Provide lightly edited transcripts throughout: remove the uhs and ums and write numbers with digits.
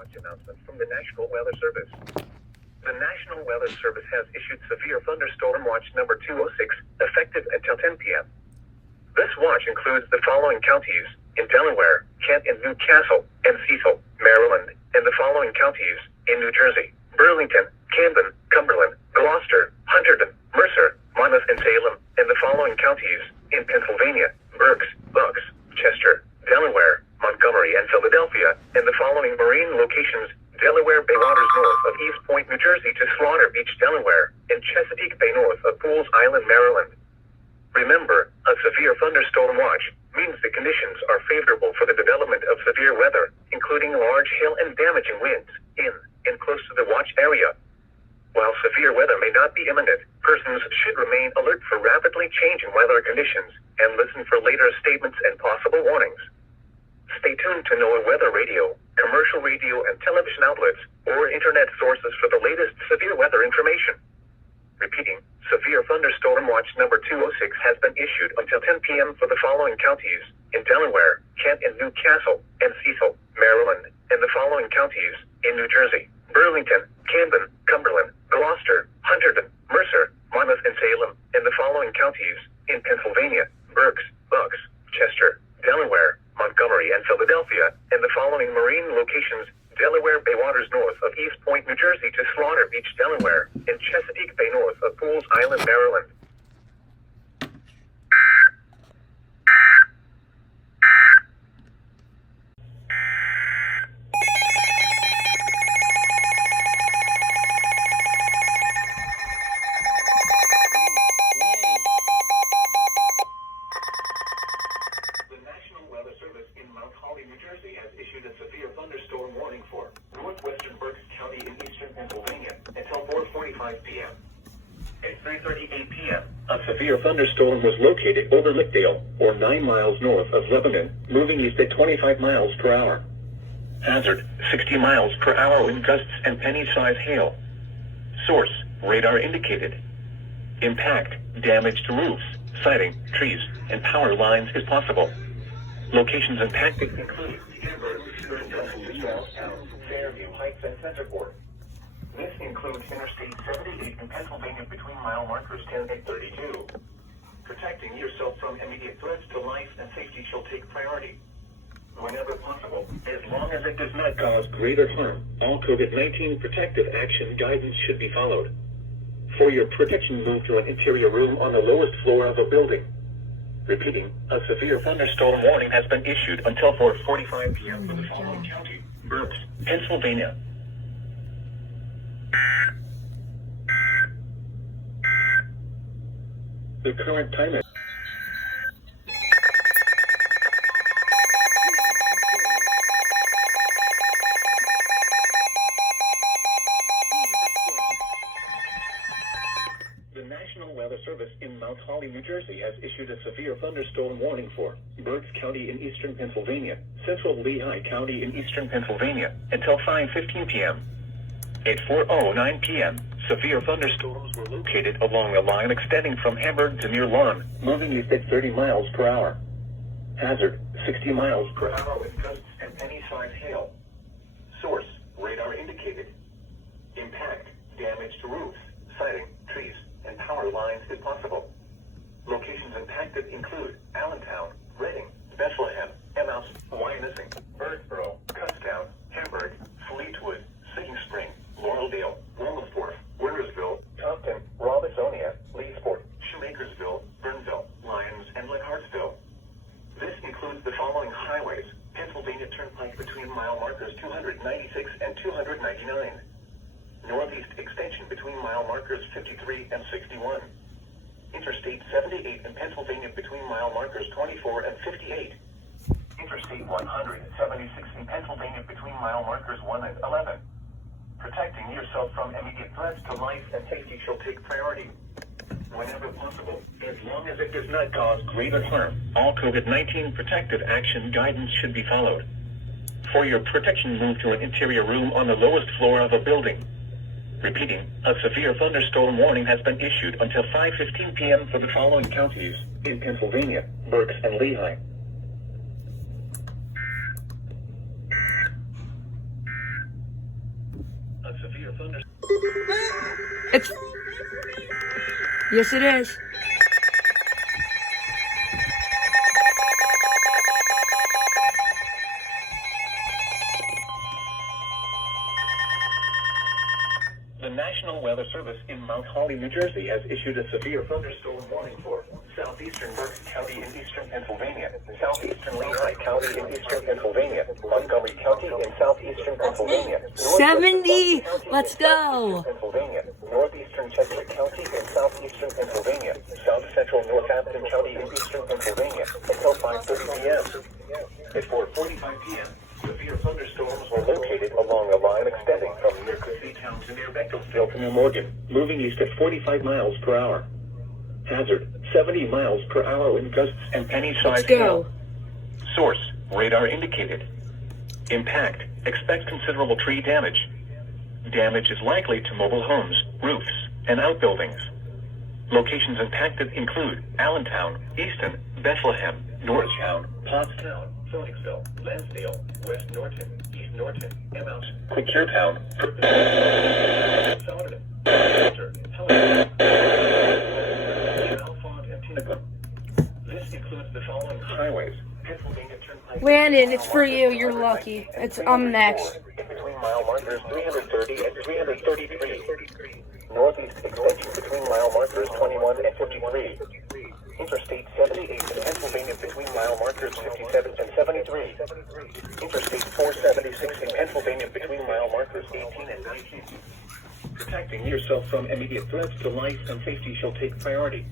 watch announcement from the National Weather Service. The National Weather Service has issued severe thunderstorm watch number 206, effective until 10 p.m. This watch includes the following counties in Delaware, Kent and Newcastle, and Cecil, Maryland, and the following counties in New Jersey, Burlington, Camden, Cumberland, Gloucester, Hunterdon, Mercer, Monmouth, and Salem, and the following counties in Pennsylvania, Berks, Bucks, Chester, Delaware, Montgomery, and Philadelphia, and the following marine locations: Delaware Bay waters north of East Point, New Jersey to Slaughter Beach, Delaware, and Chesapeake Bay north of Pools Island, Maryland. Remember, a severe thunderstorm watch means the conditions are favorable for the development of severe weather, including large hail and damaging winds in and close to the watch area. While severe weather may not be imminent, persons should remain alert for rapidly changing weather conditions and listen for later statements and possible warnings. Stay tuned to NOAA Weather Radio, commercial radio and television outlets, or internet sources for the latest severe weather information. Repeating, severe thunderstorm watch number 206 has been issued until 10 p.m. for the following counties in Delaware, Kent and Newcastle, and Cecil, Maryland, and the following counties in New Jersey, Burlington, Camden, Cumberland, Gloucester, Hunterdon, Mercer, Monmouth, and Salem, and the following counties in Pennsylvania, Berks, Bucks, Chester, Delaware, Montgomery, and Philadelphia, and the following marine locations: Delaware Bay waters north of East Point, New Jersey to Slaughter Beach, Delaware, and Chesapeake Bay north of Pools Island, Maryland. New Jersey has issued a severe thunderstorm warning for northwestern Berks County in eastern Pennsylvania until 4:45 p.m. At 3:38 p.m., a severe thunderstorm was located over Lickdale, or 9 miles north of Lebanon, moving east at 25 miles per hour. Hazard: 60 miles per hour wind gusts and penny-size hail. Source: radar indicated. Impact: damage to roofs, siding, trees, and power lines is possible. Locations impacted include Hamburg, Springfield, Fairview Heights, and Centerport. This includes Interstate 78 in Pennsylvania between mile markers 10 and 32. Protecting yourself from immediate threats to life and safety shall take priority. Whenever possible, as long as it does not cause greater harm, all COVID-19 protective action guidance should be followed. For your protection, move to an interior room on the lowest floor of a building. Repeating, a severe thunderstorm warning has been issued until 4:45 p.m. for the following county: Berks, Pennsylvania. The current time is The National Weather Service in Mount Holly, New Jersey has issued a severe thunderstorm warning for Berks County in eastern Pennsylvania, central Lehigh County in eastern Pennsylvania, until 5:15 p.m. At 4:09 p.m., severe thunderstorms were located along a line extending from Hamburg to near Lawn, moving east at 30 miles per hour. Hazard: 60 miles per hour with gusts and penny-size hail. Source: radar indicated. Impact: damage to roofs, siding, trees, and power lines is possible. Locations impacted include Allentown, Reading, Bethlehem, Emmaus, Wyomissing, Birdsboro, Kutztown, Hamburg, Fleetwood, Singing Spring, Laureldale, Wilmsdorf, Wintersville, Compton, Robisonia, Leesport, Shoemakersville, Burnville, Lyons, and Lake Hartsville. This includes the following highways: Pennsylvania Turnpike between mile markers 296 and 299. Northeast extension between mile markers 53 and 61. Interstate 78 in Pennsylvania between mile markers 24 and 58. Interstate 176 in Pennsylvania between mile markers 1 and 11. Protecting yourself from immediate threats to life and safety shall take priority. Whenever possible, as long as it does not cause greater harm, all COVID-19 protective action guidance should be followed. For your protection, move to an interior room on the lowest floor of a building. Repeating, a severe thunderstorm warning has been issued until 5:15 p.m. for the following counties in Pennsylvania: Berks and Lehigh. severe thunderstorms. It's... Yes, it is. The National Weather Service in Mount Holly, New Jersey has issued a severe thunderstorm warning for southeastern Berks County in eastern Pennsylvania, southeastern Lehigh County in eastern Pennsylvania, Montgomery County in southeastern Pennsylvania, 70! Let's go! Pennsylvania, northeastern Chester County in southeastern Pennsylvania, south central Northampton County in eastern Pennsylvania until 5:30 p.m. At 4:45 p.m. severe thunderstorms were located along a line extending from near Cussy Town to near Beaconsfield to New Morgan, moving east at 45 miles per hour. Hazard, 70 miles per hour wind gusts and penny-sized hail. Source, radar indicated. Impact, expect considerable tree damage. Damage is likely to mobile homes, roofs, and outbuildings. Locations impacted include Allentown, Easton, Bethlehem, Norristown, Pottstown, Phoenixville, Lansdale, West Norton, East Norton, Emmaus, Quakertown, Souderton, Chester, Helena, Alfond, and Tinicum. This includes the following highways: Pennsylvania Turnpike. Landon, it's for you. You're lucky. I'm next. In between mile markers 330 and 333. Northeast extension between mile markers 21 and 53. Interstate 78 in Pennsylvania between mile markers 57 and 73. Interstate 476 in Pennsylvania between mile markers 18 and 19. Protecting yourself from immediate threats to life and safety shall take priority.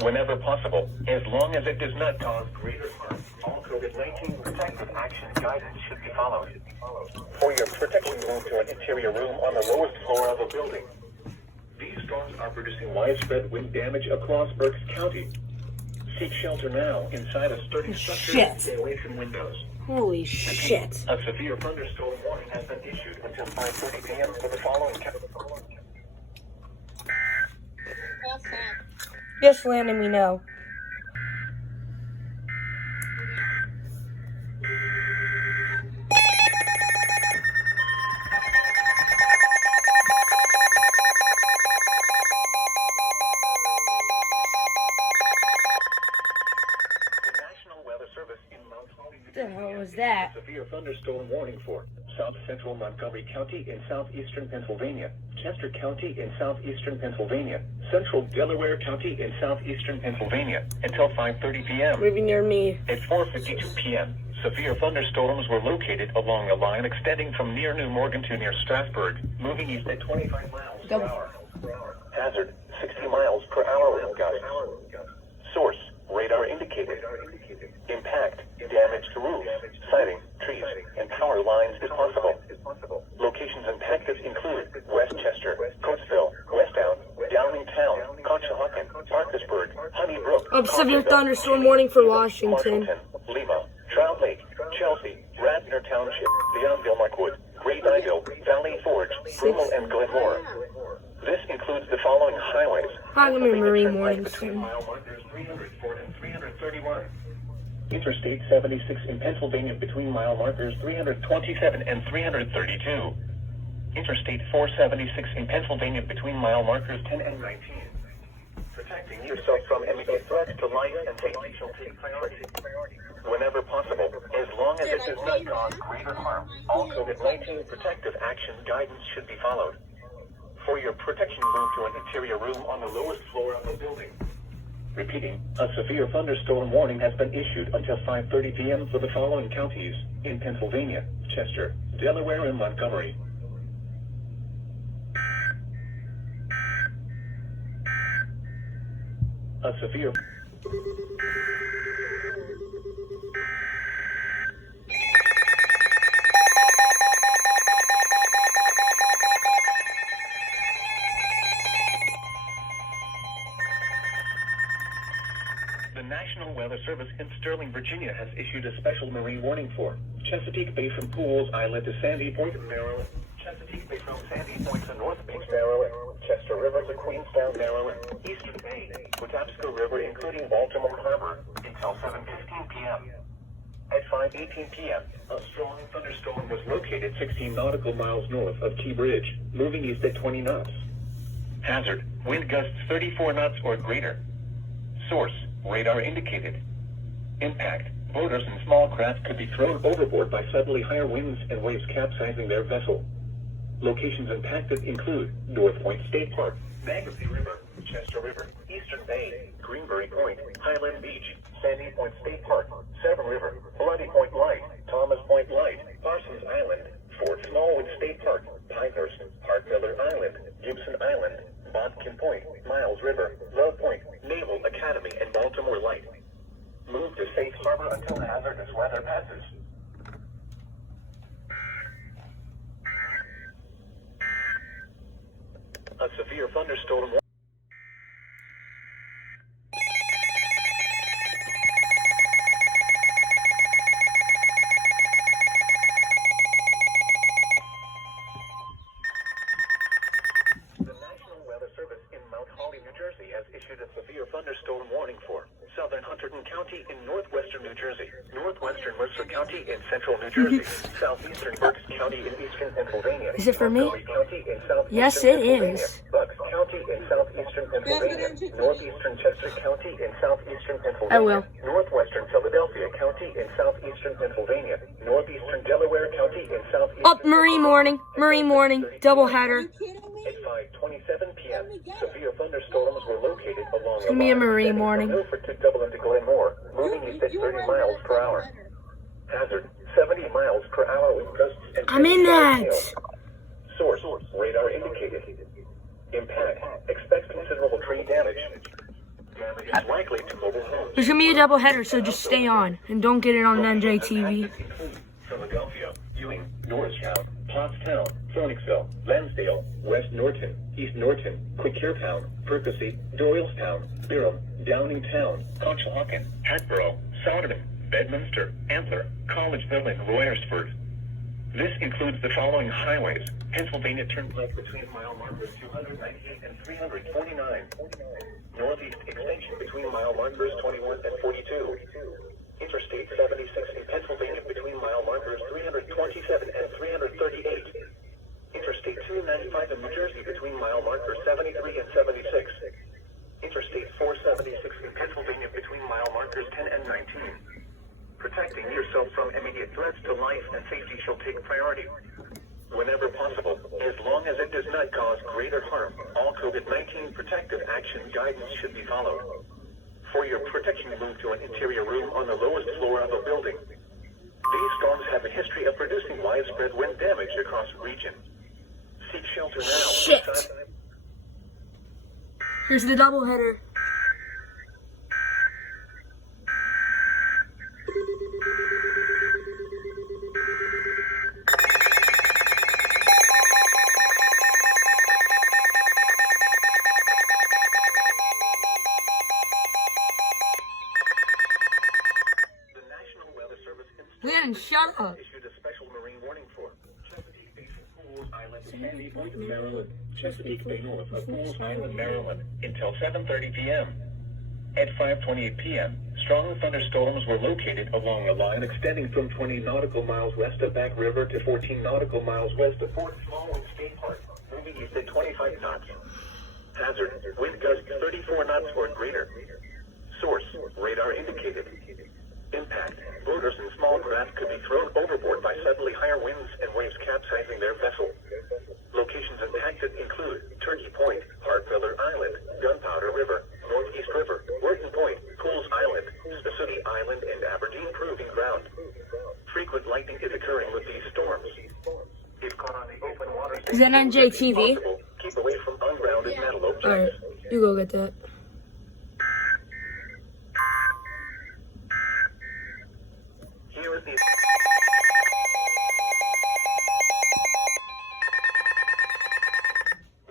Whenever possible, as long as it does not cause greater harm, all COVID-19 protective action guidance should be followed. For your protection, move to an interior room on the lowest floor of a building. These storms are producing widespread wind damage across Berks County. Seek shelter now inside a sturdy structure and stay away from windows. Holy shit. A severe thunderstorm warning has been issued until 5:30 p.m. for the following county. Yes, Landon, we know. What the hell was that? Severe thunderstorm warning for south central Montgomery County in southeastern Pennsylvania, Chester County in southeastern Pennsylvania, central Delaware County in southeastern Pennsylvania until 5:30 p.m. Maybe near me. At 4:52 p.m., severe thunderstorms were located along a line extending from near New Morgan to near Strasburg, moving east at 25 miles per hour. Hazard, 60 miles per hour wind gusts. Source, radar indicated. Impact, damage to roofs, siding, trees, and power lines is possible. Locations impacted include Westchester, Coatesville, Westtown, Downingtown, Conshohocken, Parkersburg, Honeybrook, Severe thunderstorm warning for Washington. Lima, Trout Lake, Chelsea, Radnor Township, Leonville, Markwood, Great Nyville, Valley Forge, Brummel, and Glenmore. This includes the following highways. Probably marine warning between soon. mile markers 304 and 331. Interstate 76 in Pennsylvania between mile markers 327 and 332. Interstate 476 in Pennsylvania between mile markers 10 and 19. Protecting yourself from immediate threats to life and safety shall take priority. Whenever possible, as long as it does not cause greater harm, all COVID-19 protective action guidance should be followed. For your protection, move to an interior room on the lowest floor of the building. Repeating, a severe thunderstorm warning has been issued until 5:30 p.m. for the following counties in Pennsylvania: Chester, Delaware, and Montgomery. A severe... The National Weather Service in Sterling, Virginia has issued a special marine warning for Chesapeake Bay from Pools Island to Sandy Point, Maryland, Chesapeake Bay from Sandy Point to North Beach, Maryland, Chester River to Queenstown, Maryland, Eastern Bay, Watapsco River including Baltimore Harbor until 7:15 p.m. At 5:18 p.m., a strong thunderstorm was located 16 nautical miles north of Key Bridge, moving east at 20 knots. Hazard, wind gusts 34 knots or greater. Source, radar indicated. Impact, boaters and small craft could be thrown overboard by suddenly higher winds and waves capsizing their vessel. Locations impacted include North Point State Park, Magazine River, Chester River, Eastern Bay, Greenberry Point, Highland Beach, Sandy Point State Park, Severn River, Bloody Point Light, Thomas Point Light, Parsons Island, Fort Smallwood State Park, Pinehurst, Hart Miller Island, Gibson Island, Bodkin Point, Miles River, Love Point, Naval Academy, and Baltimore Light. Move to safe harbor until hazardous weather passes. A severe thunderstorm. The National Weather Service in Mount Holly, New Jersey has issued a severe thunderstorm warning for southern Hunterdon County in northwestern New Jersey, northwestern Mercer County in central New Jersey, southeastern Berks County in eastern Pennsylvania. Is it for me? Montgomery County in southeastern Yes, it Pennsylvania, is. Bucks County in southeastern Pennsylvania, northeastern Chester County in southeastern Pennsylvania. I will. Northwestern Philadelphia County in southeastern Pennsylvania, northeastern Delaware County in southeastern. Up Marine morning, double header. At 5:27 p.m., severe thunderstorms were located along It's gonna be a marine morning. From Milford to Dublin to Glenmore, moving east at 30 miles per hour. Hazard, 70 miles per hour with gusts and I'm in 55 that. hail. Source, radar indicated. Impact, expect considerable tree damage. Damage is likely to mobile homes. There's gonna be a double header, so just stay on and don't get it on NJTV. Philadelphia, Ewing, Norristown, Pottstown, Phoenixville, Lansdale, West Norton, East Norton, Quinkertown, Percy, Doylestown, Byram, Downingtown, Conshohocken, Hatboro, Souderton, Bedminster, Antler, Collegeville, and Royersford. This includes the following highways: Pennsylvania Turnpike between mile markers 298 and 349. Northeast extension between mile markers 21 and 42. Interstate 76 in Pennsylvania between mile markers 327 and 338. Interstate 295 in New Jersey between mile markers 73 and 76. Interstate 476 in Pennsylvania between mile markers 10 and 19. Protecting yourself from immediate threats to life and safety shall take priority. Whenever possible, as long as it does not cause greater harm, all COVID-19 protective action guidance should be followed. For your protection, move to an interior room on the lowest floor of a building. These storms have a history of producing widespread wind damage across the region. Seek shelter now. Shit. Here's the double header. Lynn, shut up. Issued a special marine warning for Chesapeake Bay Falls Island, Sandy Point, Maryland, Chesapeake Bay north of Falls Island, Maryland, until 7:30 p.m. At 5:28 p.m., strong thunderstorms were located along a line extending from 20 nautical miles west of Back River to 14 nautical miles west of Fort Smallwood State Park, moving east at 25 knots. Hazard, wind gusts 34 knots or greater. Source, radar indicated. Impact, boaters and small craft could be thrown overboard by suddenly higher winds and waves capsizing their vessel. Locations impacted include Turkey Point, Hart Miller Island, Gunpowder River, Northeast River, Wharton Point, Pools Island, Spassuti Island, and Aberdeen Proving Ground. Frequent lightning is occurring with these storms. If caught on the open water, Is that on JTV? keep away from ungrounded metal objects. Alright, you go get that. Here is the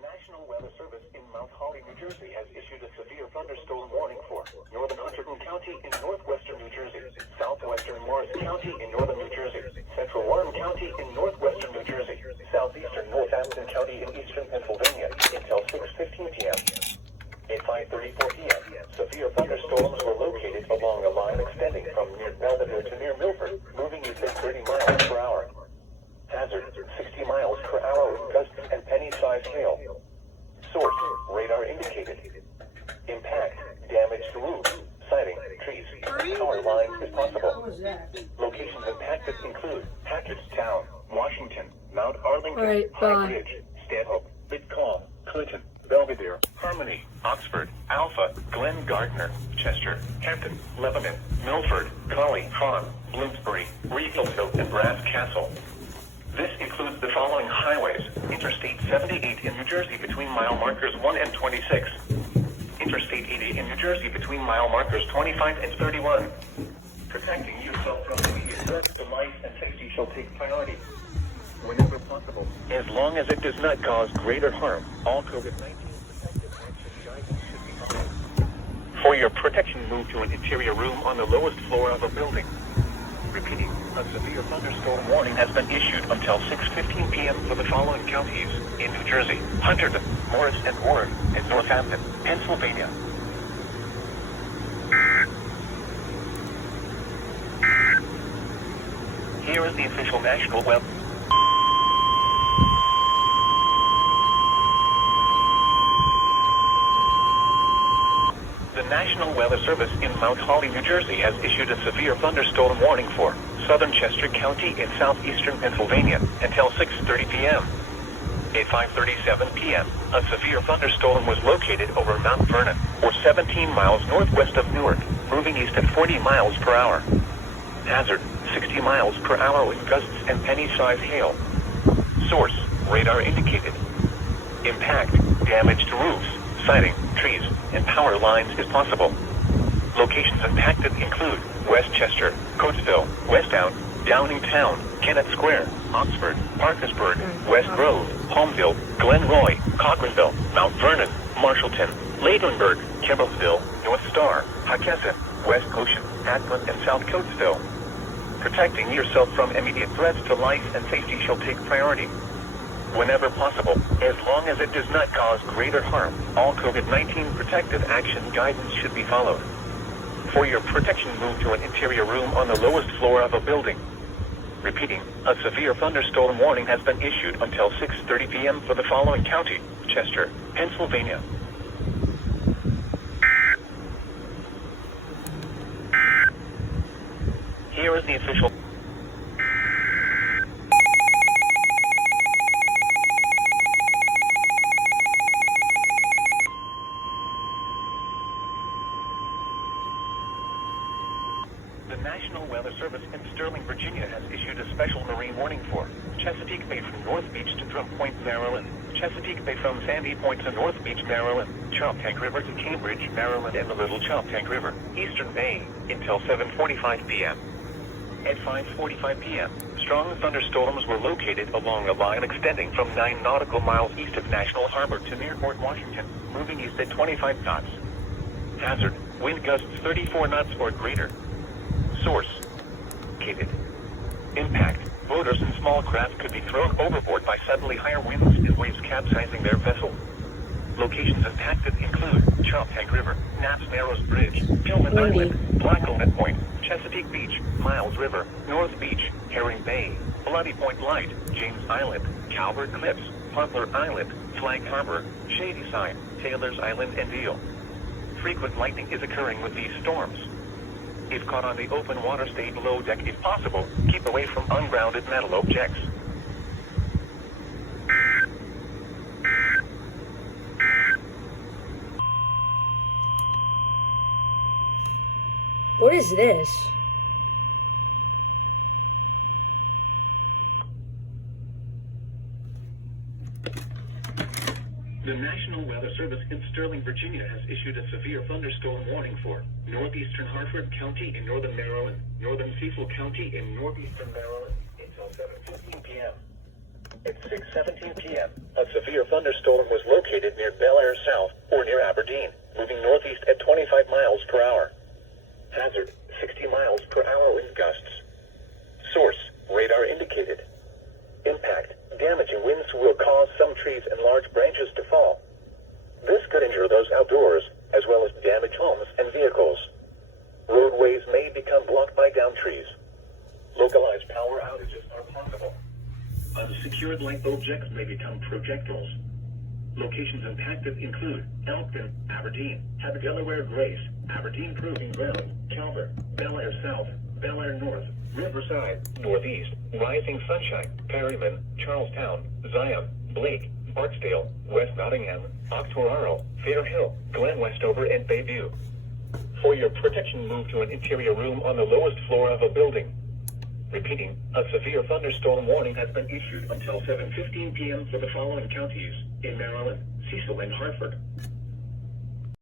National Weather Service in Mount Holly, New Jersey has issued a severe thunderstorm warning for northern Hunterdon County in northwestern New Jersey, southwestern Morris County in northern New Jersey, central Warren County in northwestern New Jersey, southeastern Northampton County in eastern Pennsylvania until 6:15 p.m. At 5:34 p.m., severe thunderstorms were located along a line extending from near Belvedere to near Milford, moving east at 30 miles per hour. Hazard, 60 miles per hour with gusts and penny-sized hail. Source, radar indicated. Impact, damage to roofs, siding, trees, power lines is possible. Locations impacted include Hackettstown, Washington, Mount Arlington, High Bridge, Stanhope, Midcomb, Clinton, Belvedere, Harmony, Oxford, Alpha, Glen Gardner, Chester, Hampton, Lebanon, Milford, Collie, Fawn, Bloomsbury, Reedsville, and Brass Castle. This includes the following highways: Interstate 78 in New Jersey between mile markers 1 and 26. Interstate 80 in New Jersey between mile markers 25 and 31. Protecting yourself from immediate threats to life and safety shall take priority whenever possible, as long as it does not cause greater harm. All COVID-19 protective action guidance should be followed. For your protection, move to an interior room on the lowest floor of a building. Repeating, a severe thunderstorm warning has been issued until 6:15 p.m. for the following counties in New Jersey: Hunterdon, Morris and Warren, and Northampton, Pennsylvania. Here is the official national web. The National Weather Service in Mount Holly, New Jersey has issued a severe thunderstorm warning for southern Chester County in southeastern Pennsylvania until 6:30 p.m. At 5:37 p.m., a severe thunderstorm was located over Mount Vernon, or 17 miles northwest of Newark, moving east at 40 miles per hour. Hazard, 60 miles per hour with gusts and penny-sized hail. Source, radar indicated. Impact, damage to roofs, siding, trees, and power lines is possible. Locations impacted include Westchester, Coatesville, Westtown, Downingtown, Kennett Square, Oxford, Parkersburg, West Grove, Holmville, Glenroy, Cochranville, Mount Vernon, Marshallton, Ladenburg, Kimbrelsville, North Star, Hackettstown, West Goshen, Atwood, and South Coatesville. Protecting yourself from immediate threats to life and safety shall take priority whenever possible, as long as it does not cause greater harm. All COVID-19 protective action guidance should be followed. For your protection, move to an interior room on the lowest floor of a building. Repeating, a severe thunderstorm warning has been issued until 6:30 p.m. for the following county: Chester, Pennsylvania. Here is the official. The National Weather Service in Sterling, Virginia has issued a special marine warning for Chesapeake Bay from North Beach to Drum Point, Maryland, Chesapeake Bay from Sandy Point to North Beach, Maryland, Choptank River to Cambridge, Maryland, and the Little Choptank River, Eastern Bay, until 7:45 p.m. At 5:45 p.m., strong thunderstorms were located along a line extending from 9 nautical miles east of National Harbor to near Port Washington, moving east at 25 knots. Hazard, wind gusts 34 knots or greater. Source, located. Impact, boaters and small craft could be thrown overboard by suddenly higher winds and waves capsizing their vessel. Locations impacted include Choptank River, Knapp's Narrows Bridge, Gilman Island, Blacklenet Point, Chesapeake Beach, Miles River, North Beach, Herring Bay, Bloody Point Light, James Island, Calvert Cliffs, Poplar Island, Flag Harbor, Shadyside, Taylor's Island, and Deal. Frequent lightning is occurring with these storms. If caught on the open water, stay below deck if possible. Keep away from ungrounded metal objects. What is this? The National Weather Service in Sterling, Virginia has issued a severe thunderstorm warning for northeastern Harford County in northern Maryland, northern Cecil County in northeastern Maryland until 7:15 p.m. At 6:17 p.m., a severe thunderstorm was located near Bel Air South or near Aberdeen, moving northeast at 25 miles per hour. Hazard, 60 miles per hour wind gusts. Source, radar indicated. Impact, damaging winds will cause some trees and large branches to fall. This could injure those outdoors trees. Localized power outages are possible. Unsecured light objects may become projectiles. Locations impacted include Elkton, Aberdeen, Delaware Grace, Aberdeen Proving Ground, Calvert, Bel Air South, Bel Air North, Riverside, Northeast, Rising Sunshine, Perryman, Charlestown, Zion, Blake, Barksdale, West Nottingham, Octoraro, Fair Hill, Glen Westover, and Bayview. For your protection, move to an interior room on the lowest floor of a building. Repeating, a severe thunderstorm warning has been issued until 7:15 p.m. for the following counties in Maryland: Cecil and Hartford.